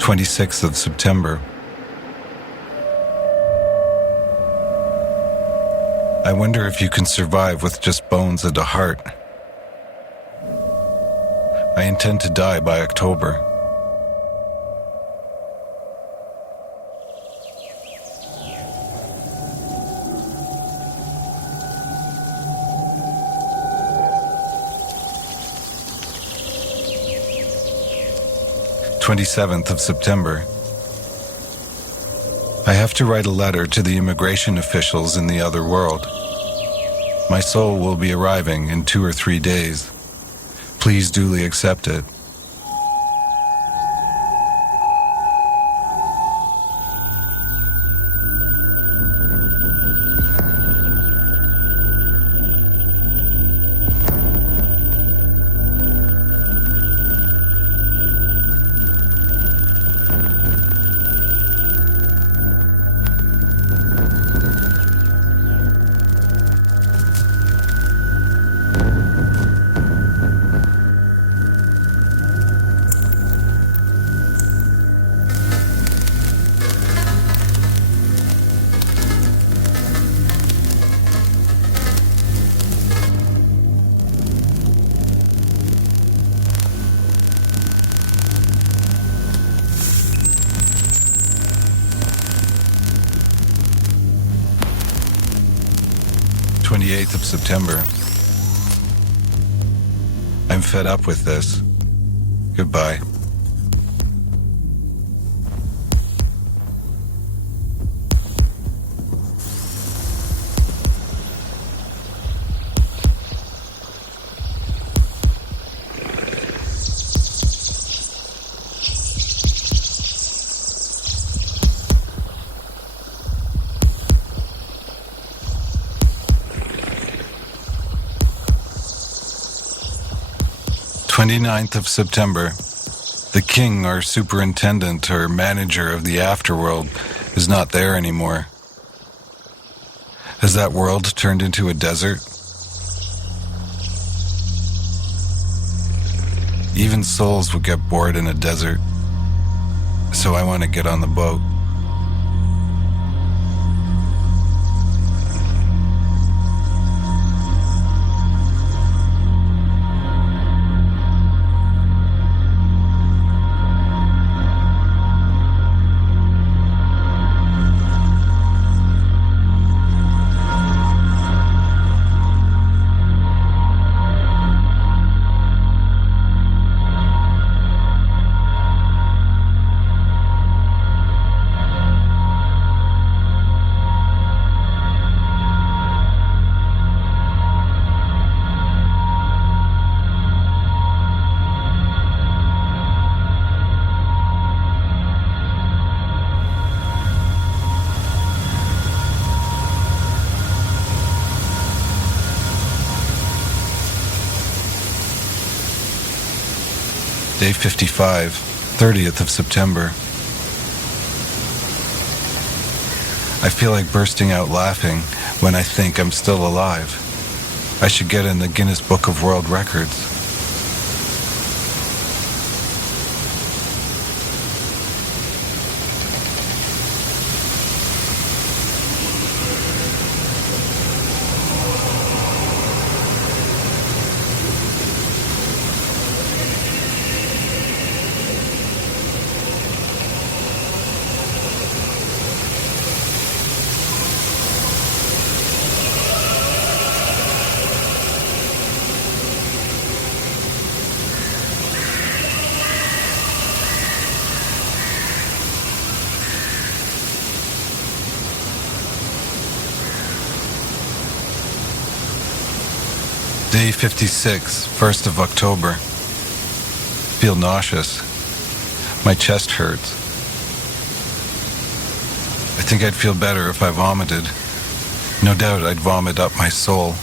Twenty-sixth of September. I wonder if you can survive with just bones and a heart. I intend to die by October. Twenty-seventh of September. I have to write a letter to the immigration officials in the other world. My soul will be arriving in 2 or 3 days. Please duly accept it. Twenty-eighth of September. I'm fed up with this. Goodbye. Twenty-ninth of September. The king or superintendent or manager of the afterworld is not there anymore. Has that world turned into a desert? Even souls would get bored in a desert, so I want to get on the boat. Day 55, 30th of September. I feel like bursting out laughing when I think I'm still alive. I should get in the Guinness Book of World Records. Day 56, 1st of October. Feel nauseous. My chest hurts. I think I'd feel better if I vomited. No doubt I'd vomit up my soul.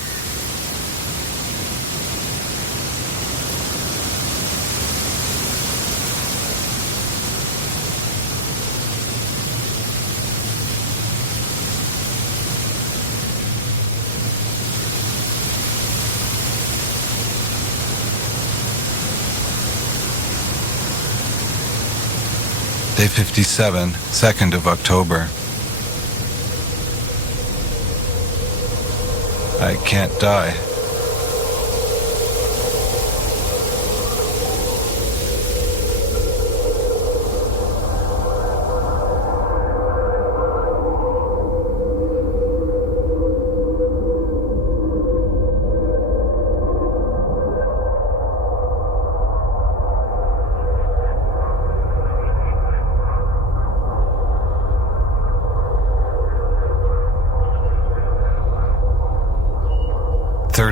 Day 57, 2nd of October. I can't die.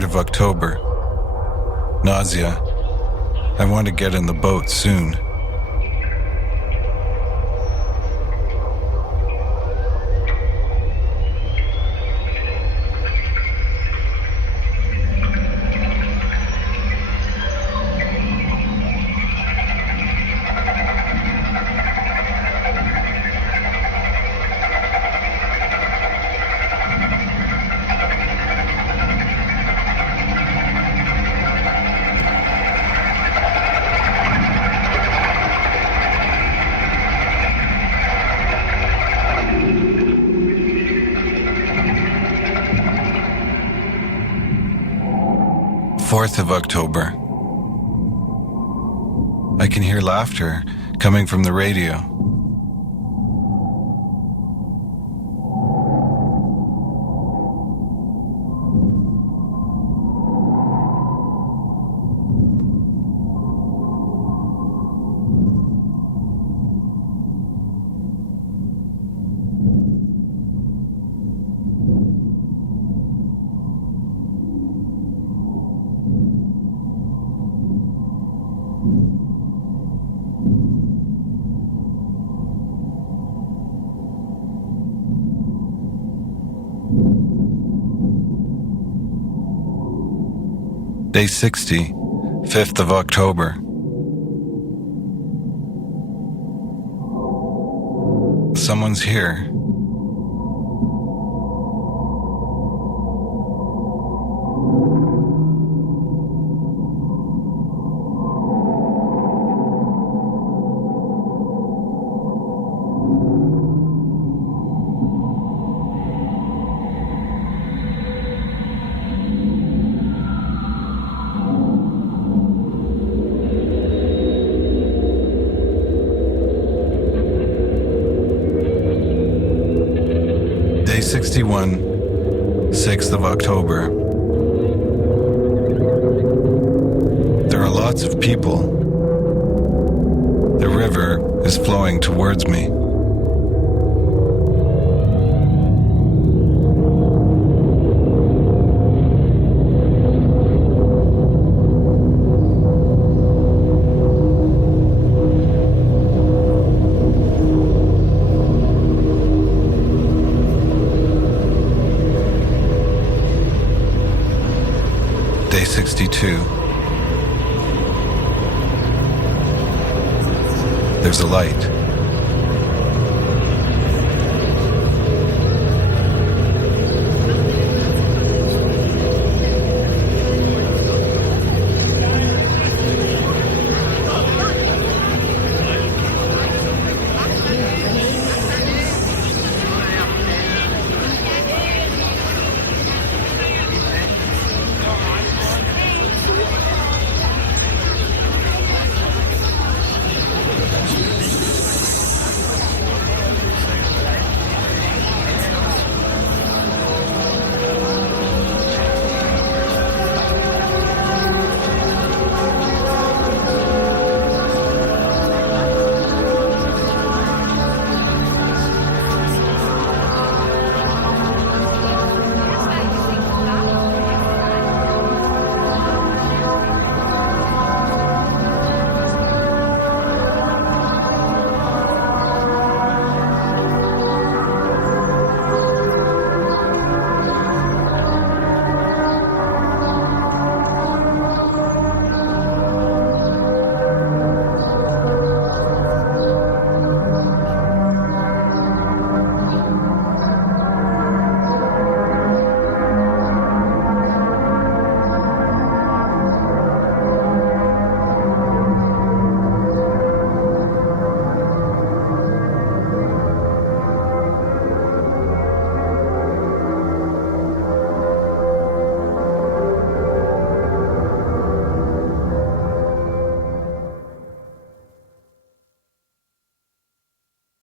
Of October. Nausea. I want to get in the boat soon. Of October. I can hear laughter coming from the radio. Day 60, 5th of October. Someone's here. Day 61, 6th of October. There are lots of people. The river is flowing towards me. Day 62. there's a light.